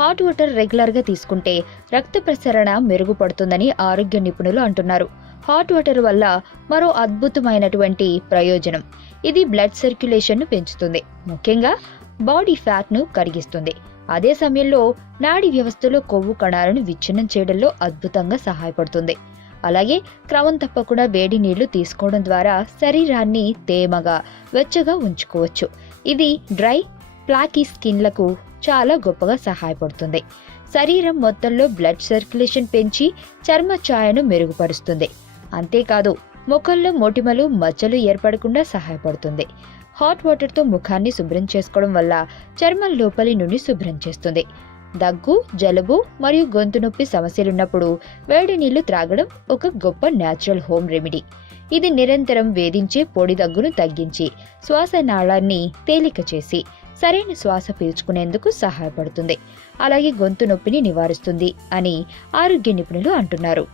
Hot water రెగ్యులర్గా తీసుకుంటే రక్త ప్రసరణ మెరుగుపడుతుందని ఆరోగ్య నిపుణులు అంటున్నారు. హాట్ వాటర్ వల్ల మరో అద్భుతమైనటువంటి ప్రయోజనం, ఇది బ్లడ్ సర్క్యులేషన్ను పెంచుతుంది, ముఖ్యంగా బాడీ ఫ్యాట్ను కరిగిస్తుంది. అదే సమయంలో నాడీ వ్యవస్థలో కొవ్వు కణాలను విచ్ఛిన్నం చేయడంలో అద్భుతంగా సహాయపడుతుంది. అలాగే క్రమం తప్పకుండా వేడి నీళ్లు తీసుకోవడం ద్వారా శరీరాన్ని తేమగా, వెచ్చగా ఉంచుకోవచ్చు. ఇది డ్రై, ఫ్లాకీ స్కిన్లకు చాలా గొప్పగా సహాయపడుతుంది. శరీరం మొత్తంలో బ్లడ్ సర్క్యులేషన్ పెంచి చర్మ ఛాయను మెరుగుపరుస్తుంది. అంతేకాదు ముఖంలో మొటిమలు, మచ్చలు ఏర్పడకుండా సహాయపడుతుంది. హాట్ వాటర్తో ముఖాన్ని శుభ్రం చేసుకోవడం వల్ల చర్మం లోపలి నుండి శుభ్రం చేస్తుంది. దగ్గు, జలుబు మరియు గొంతు నొప్పి సమస్యలున్నప్పుడు వేడి నీళ్లు త్రాగడం ఒక గొప్ప న్యాచురల్ హోమ్ రెమెడీ. ఇది నిరంతరం వేధించే పొడి దగ్గును తగ్గించి శ్వాసనాళాన్ని తేలిక చేసి సరైన శ్వాస పీల్చుకునేందుకు సహాయపడుతుంది. అలాగే గొంతు నొప్పిని నివారిస్తుంది అని ఆరోగ్య నిపుణులు అంటున్నారు.